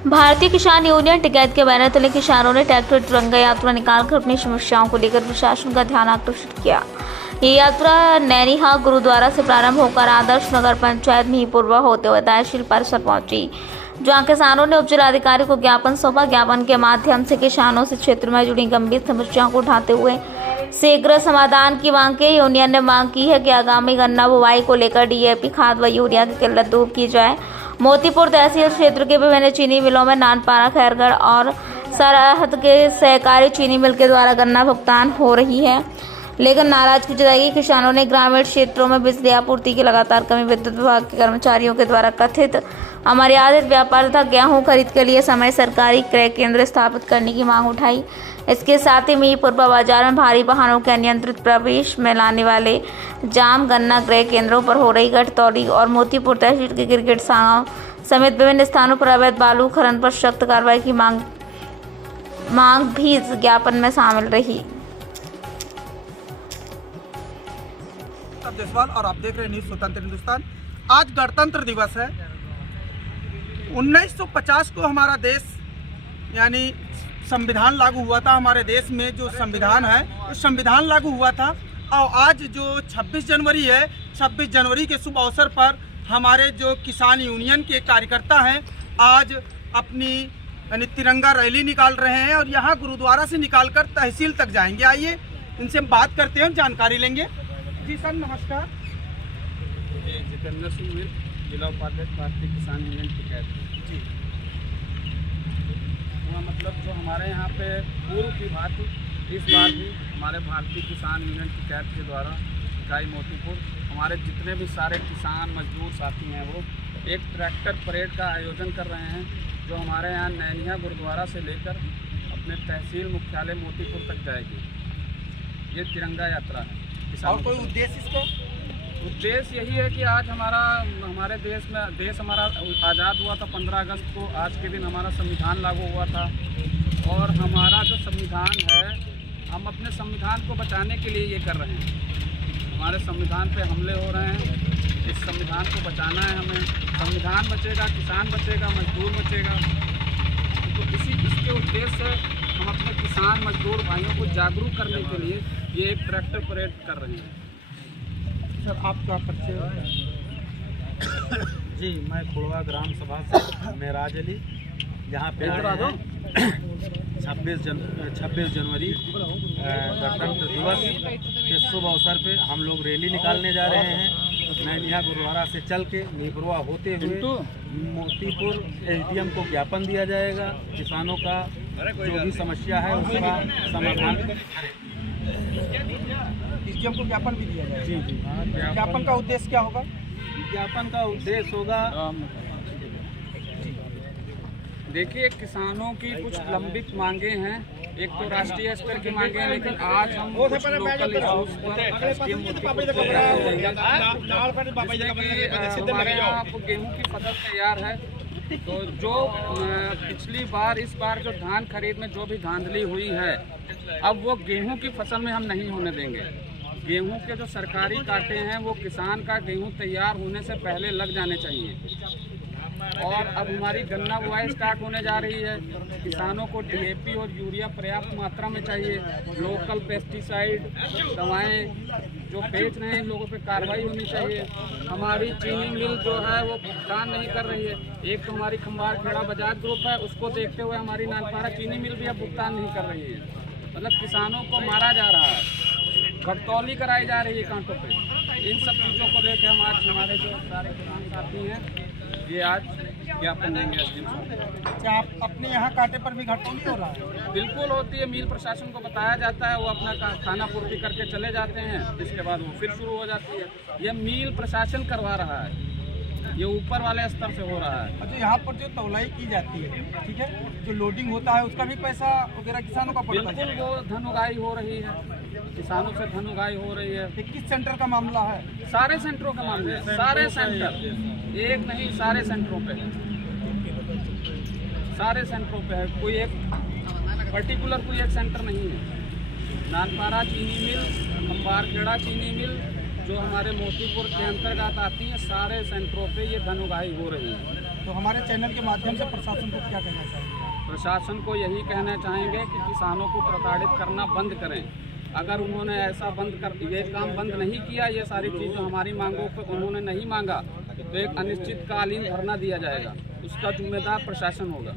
भारतीय किसान यूनियन टिकैत के बैनर तले किसानों ने ट्रैक्टर तिरंगा यात्रा निकालकर अपनी समस्याओं को लेकर प्रशासन का ध्यान आकर्षित किया। ये यात्रा नैनीहाल गुरुद्वारा से प्रारंभ होकर आदर्श नगर पंचायत मिहींपुरवा होते हुए तहसील परिसर पहुंची, जहां किसानों ने उपजिलाधिकारी को ज्ञापन सौंपा। ज्ञापन के माध्यम से किसानों से क्षेत्र में जुड़ी गंभीर समस्याओं को उठाते हुए शीघ्र समाधान की मांग की। यूनियन ने मांग की है कि आगामी गन्ना बुवाई को लेकर डीएपी खाद व यूरिया की किल्लत दूर की जाए। मोतीपुर तहसील क्षेत्र के विभिन्न चीनी मिलों में नानपारा, खैरगढ़ और सरहद के सहकारी चीनी मिल के द्वारा गन्ना भुगतान हो रही है, लेकिन नाराजगी जताई। किसानों ने ग्रामीण क्षेत्रों में बिजली आपूर्ति की लगातार कमी, विद्युत विभाग के कर्मचारियों के द्वारा कथित अमर्यादित व्यापार तथा गेहूं खरीद के लिए समय सरकारी क्रय केंद्र स्थापित करने की मांग उठाई। इसके साथ ही मिहींपुरवा बाजार में भारी वाहनों के अनियंत्रित प्रवेश में लाने वाले जाम, गन्ना क्रय केंद्रों पर हो रही घटतौली और मोतीपुर तहसील के क्रिकेट सांगांव समेत विभिन्न स्थानों पर अवैध बालू खनन पर सख्त कार्रवाई की मांग भी इस ज्ञापन में शामिल रही। देशवाल और आप देख रहे हैं न्यूज़ स्वतंत्र हिंदुस्तान। आज गणतंत्र दिवस है। 1950 को हमारा देश यानी संविधान लागू हुआ था। हमारे देश में जो संविधान है वो संविधान लागू हुआ था और आज जो 26 जनवरी है, 26 जनवरी के शुभ अवसर पर हमारे जो किसान यूनियन के कार्यकर्ता हैं आज अपनी यानी तिरंगा रैली निकाल रहे हैं और यहाँ गुरुद्वारा से निकालकर तहसील तक जाएंगे। आइए इनसे हम बात करते हैं, जानकारी लेंगे। जी सर नमस्कार। जितेंद्र सिंह मिल, जिला उपाध्यक्ष भारतीय किसान यूनियन टिकैत। जी मतलब जो हमारे यहाँ पे पूर्व की भांति इस बार भी हमारे भारतीय किसान यूनियन टिकैत के द्वारा इकाई मोतीपुर हमारे जितने भी सारे किसान मजदूर साथी हैं वो एक ट्रैक्टर परेड का आयोजन कर रहे हैं, जो हमारे यहाँ नैनीहाल गुरुद्वारा से लेकर अपने तहसील मुख्यालय मोतीपुर तक जाएगी। ये तिरंगा यात्रा है। और कोई उद्देश्य इसका? उद्देश्य यही है कि आज हमारे देश हमारा आज़ाद हुआ था 15 अगस्त को। आज के दिन हमारा संविधान लागू हुआ था और हमारा जो संविधान है, हम अपने संविधान को बचाने के लिए ये कर रहे हैं। हमारे संविधान पे हमले हो रहे हैं, इस संविधान को बचाना है हमें। संविधान बचेगा, किसान बचेगा, मजदूर बचेगा। तो इसके उद्देश्य से हम अपने किसान मजदूर भाइयों को जागरूक करने के लिए ये एक ट्रैक्टर परेड कर रहे हैं। सर आपका परिचय? जी मैं खुड़वा ग्राम सभा से मेराज अली यहाँ पे आए हैं 26 जनवरी गणतंत्र दिवस के शुभ अवसर पे हम लोग रैली निकालने जा रहे हैं। नैनीहाल गुरुद्वारा से चल के मिहींपुरवा होते हुए मोतीपुर एसडीएम को ज्ञापन दिया जाएगा। किसानों का जो भी समस्या है उसका समाधान एसडीएम को ज्ञापन भी दिया जाएगा। जी जी। ज्ञापन का उद्देश्य क्या होगा? ज्ञापन का उद्देश्य होगा, देखिए किसानों की कुछ लंबित मांगे हैं। एक तो राष्ट्रीय स्तर की मांगे हैं, लेकिन आज हम कुछ लोकल इश्यूज पर हमारे यहाँ गेहूँ की फसल तैयार है। तो जो पिछली बार इस बार जो धान खरीद में जो भी धांधली हुई है, अब वो गेहूं की फसल में हम नहीं होने देंगे। गेहूं के जो सरकारी कांटे हैं वो किसान का गेहूं तैयार होने से पहले लग जाने चाहिए। और अब हमारी गन्ना बुआई स्टार्ट होने जा रही है। किसानों को डीएपी और यूरिया पर्याप्त मात्रा में चाहिए। लोकल पेस्टिसाइड दवाएं जो बेच रहे हैं इन लोगों पे कार्रवाई होनी चाहिए। हमारी चीनी मिल जो है वो भुगतान नहीं कर रही है। एक तो हमारी खंबार खेड़ा बजाज ग्रुप है, उसको देखते हुए हमारी नानपारा चीनी मिल भी अब भुगतान नहीं कर रही है। मतलब किसानों को मारा जा रहा है, घटतौली कराई जा रही है कांटों पे। इन सब चीज़ों को लेकर हम आज हमारे जो सारे किसान साथी हैं ये आज ज्ञापन देंगे। क्या आप अपने यहाँ कांटे पर भी घटतौली हो रहा है? बिल्कुल होती है। मिल प्रशासन को बताया जाता है, वो अपना खाना पूर्ति करके चले जाते हैं, इसके बाद वो फिर शुरू हो जाती है। ये मिल प्रशासन करवा रहा है, ये ऊपर वाले स्तर से हो रहा है। अच्छा, यहाँ पर जो तौलाई की जाती है, ठीक है, जो लोडिंग होता है उसका भी पैसा वगैरह किसानों का पड़ता है? बिल्कुल, वो धन उगाही हो रही है, किसानों से धन उगाही हो रही है। किस सेंटर का मामला है? सारे सेंटरों का मामला है, सारे सेंटर, एक नहीं सारे सेंटरों पे है, सारे सेंटरों पे है। कोई एक पर्टिकुलर कोई एक सेंटर नहीं है। नानपारा चीनी मिल, खंबारखेड़ा चीनी मिल, जो हमारे मोतीपुर के अंतर्गत आती हैं, सारे सेंटरों पे ये धन उगाही हो रही है। तो हमारे चैनल के माध्यम से प्रशासन को क्या कहना चाहिए? प्रशासन को यही कहना चाहेंगे कि किसानों को प्रताड़ित करना बंद करें। अगर उन्होंने ऐसा ये काम बंद नहीं किया, ये सारी चीज़ जो हमारी मांगों को उन्होंने नहीं मांगा, तो एक अनिश्चितकालीन धरना दिया जाएगा। उसका जिम्मेदार प्रशासन होगा।